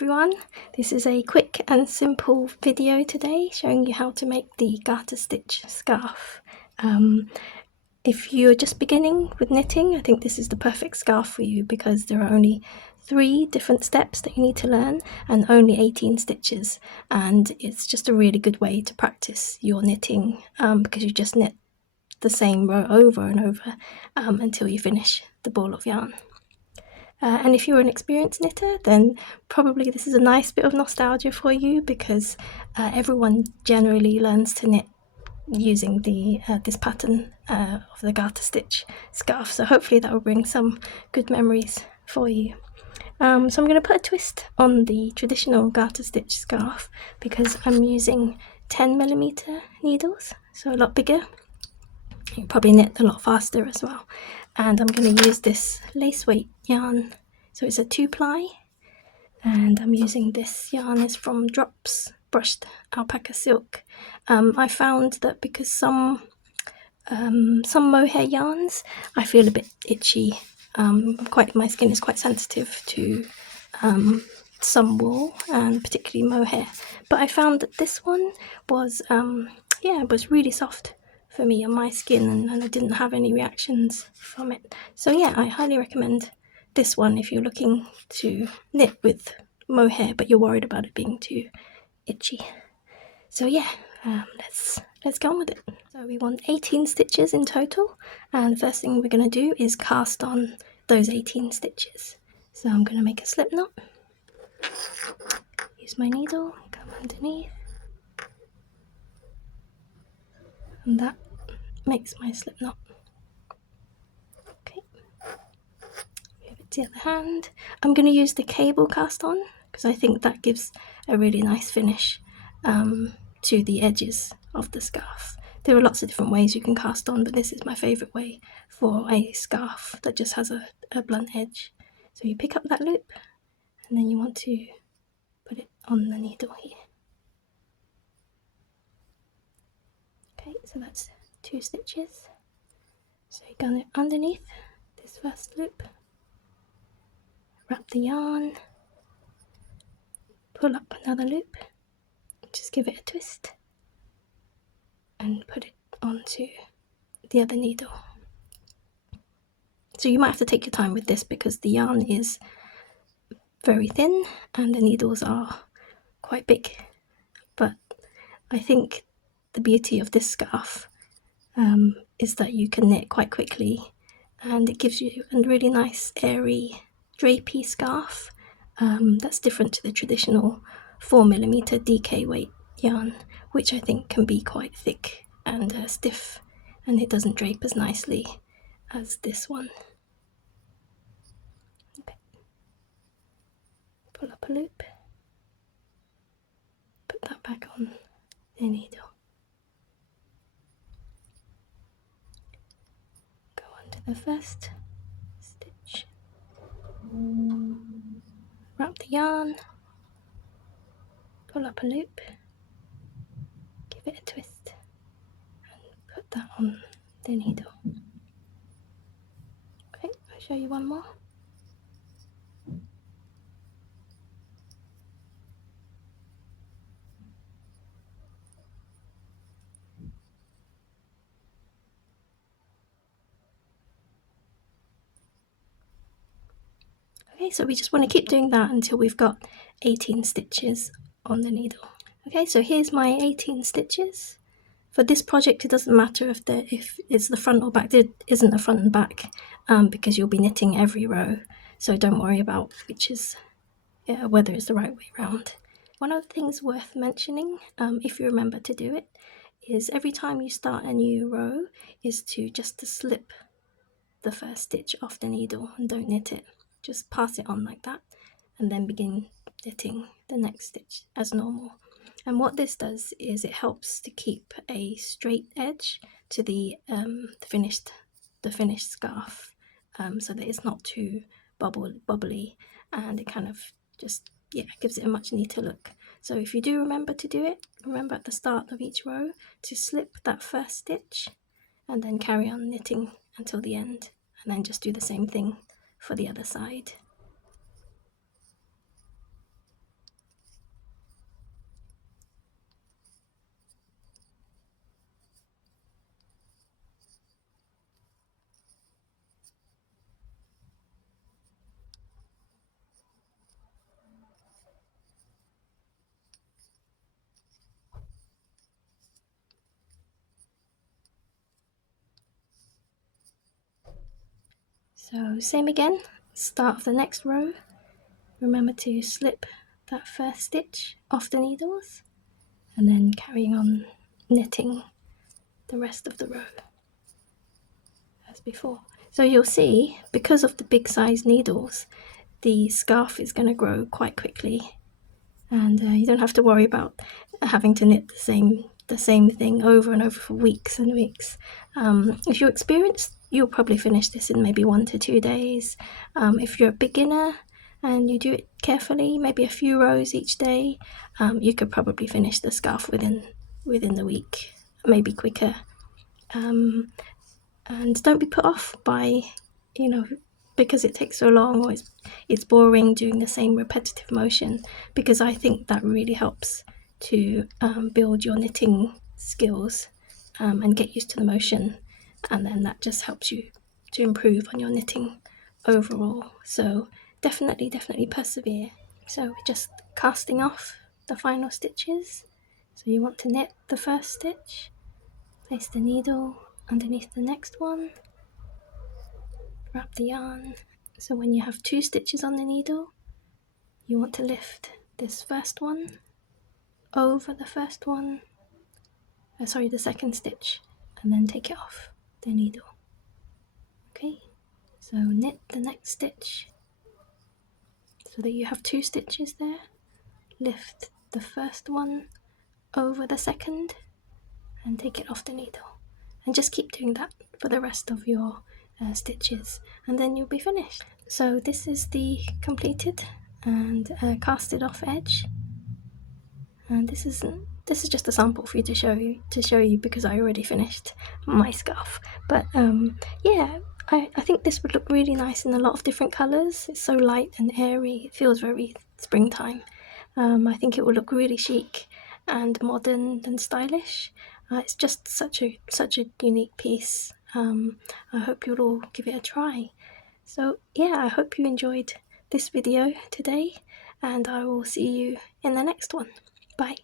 everyone, this is a quick and simple video today showing you how to make the garter stitch scarf. If you're just beginning with knitting, I think this is the perfect scarf for you because there are only 3 different steps that you need to learn and only 18 stitches, and it's just a really good way to practice your knitting because you just knit the same row over and over until you finish the ball of yarn. And if you're an experienced knitter, then probably this is a nice bit of nostalgia for you because everyone generally learns to knit using this pattern of the garter stitch scarf. So hopefully that will bring some good memories for you. So I'm going to put a twist on the traditional garter stitch scarf because I'm using 10mm needles, so a lot bigger. You probably knit a lot faster as well. And I'm going to use this lace weight yarn. So it's a 2-ply, and I'm using this yarn is from Drops Brushed Alpaca Silk. I found that because some mohair yarns I feel a bit itchy. My skin is quite sensitive to some wool and particularly mohair, but I found that this one was was really soft for me on my skin, and I didn't have any reactions from it. So yeah, I highly recommend this one if you're looking to knit with mohair but you're worried about it being too itchy. So yeah, let's go on with it. So we want 18 stitches in total, and the first thing we're going to do is cast on those 18 stitches. So I'm going to make a slip knot, use my needle, come underneath, and that makes my slip knot. Okay, move it to the other hand. I'm going to use the cable cast on because I think that gives a really nice finish to the edges of the scarf. There are lots of different ways you can cast on, but this is my favourite way for a scarf that just has a blunt edge. So you pick up that loop and then you want to put it on the needle here. Okay, so that's 2 stitches. So you're going to underneath this first loop, wrap the yarn, pull up another loop, just give it a twist and put it onto the other needle. So you might have to take your time with this because the yarn is very thin and the needles are quite big, but I think the beauty of this scarf is that you can knit quite quickly, and it gives you a really nice airy drapey scarf that's different to the traditional 4mm DK weight yarn, which I think can be quite thick and stiff, and it doesn't drape as nicely as this one. Okay. Pull up a loop, put that back on the needle, go on to the first stitch, wrap the yarn, pull up a loop, give it a twist and put that on the needle. Okay, I'll show you one more. Okay, so we just want to keep doing that until we've got 18 stitches on the needle. Okay, so here's my 18 stitches. For this project, it doesn't matter if it's the front or back. There isn't a front and back because you'll be knitting every row. So don't worry about whether it's the right way around. One of the things worth mentioning, if you remember to do it, is every time you start a new row, is to slip the first stitch off the needle and don't knit it. Just pass it on like that and then begin knitting the next stitch as normal. And what this does is it helps to keep a straight edge to the finished scarf, so that it's not too bubbly, and it kind of just gives it a much neater look. So if you do remember to do it, remember at the start of each row to slip that first stitch and then carry on knitting until the end, and then just do the same thing for the other side. So same again, start of the next row, remember to slip that first stitch off the needles and then carrying on knitting the rest of the row as before. So you'll see, because of the big size needles, the scarf is going to grow quite quickly, and you don't have to worry about having to knit the same thing over and over for weeks and weeks. If you're experienced, you'll probably finish this in maybe 1 to 2 days. If you're a beginner and you do it carefully, maybe a few rows each day, you could probably finish the scarf within the week, maybe quicker. And don't be put off by, because it takes so long or it's boring doing the same repetitive motion, because I think that really helps to build your knitting skills and get used to the motion, and then that just helps you to improve on your knitting overall. So definitely persevere. So we're just casting off the final stitches. So you want to knit the first stitch, place the needle underneath the next one, wrap the yarn. So when you have 2 stitches on the needle, you want to lift this first one over the first one, the second stitch, and then take it off the needle. Okay, so knit the next stitch so that you have 2 stitches there, lift the first one over the second and take it off the needle, and just keep doing that for the rest of your stitches, and then you'll be finished. So this is the completed and casted off edge, and this is just a sample for you to show you because I already finished my scarf. But yeah, I think this would look really nice in a lot of different colours. It's so light and airy, it feels very springtime. I think it will look really chic and modern and stylish. It's just such a unique piece. I hope you'll all give it a try. So yeah, I hope you enjoyed this video today, and I will see you in the next one. Bye.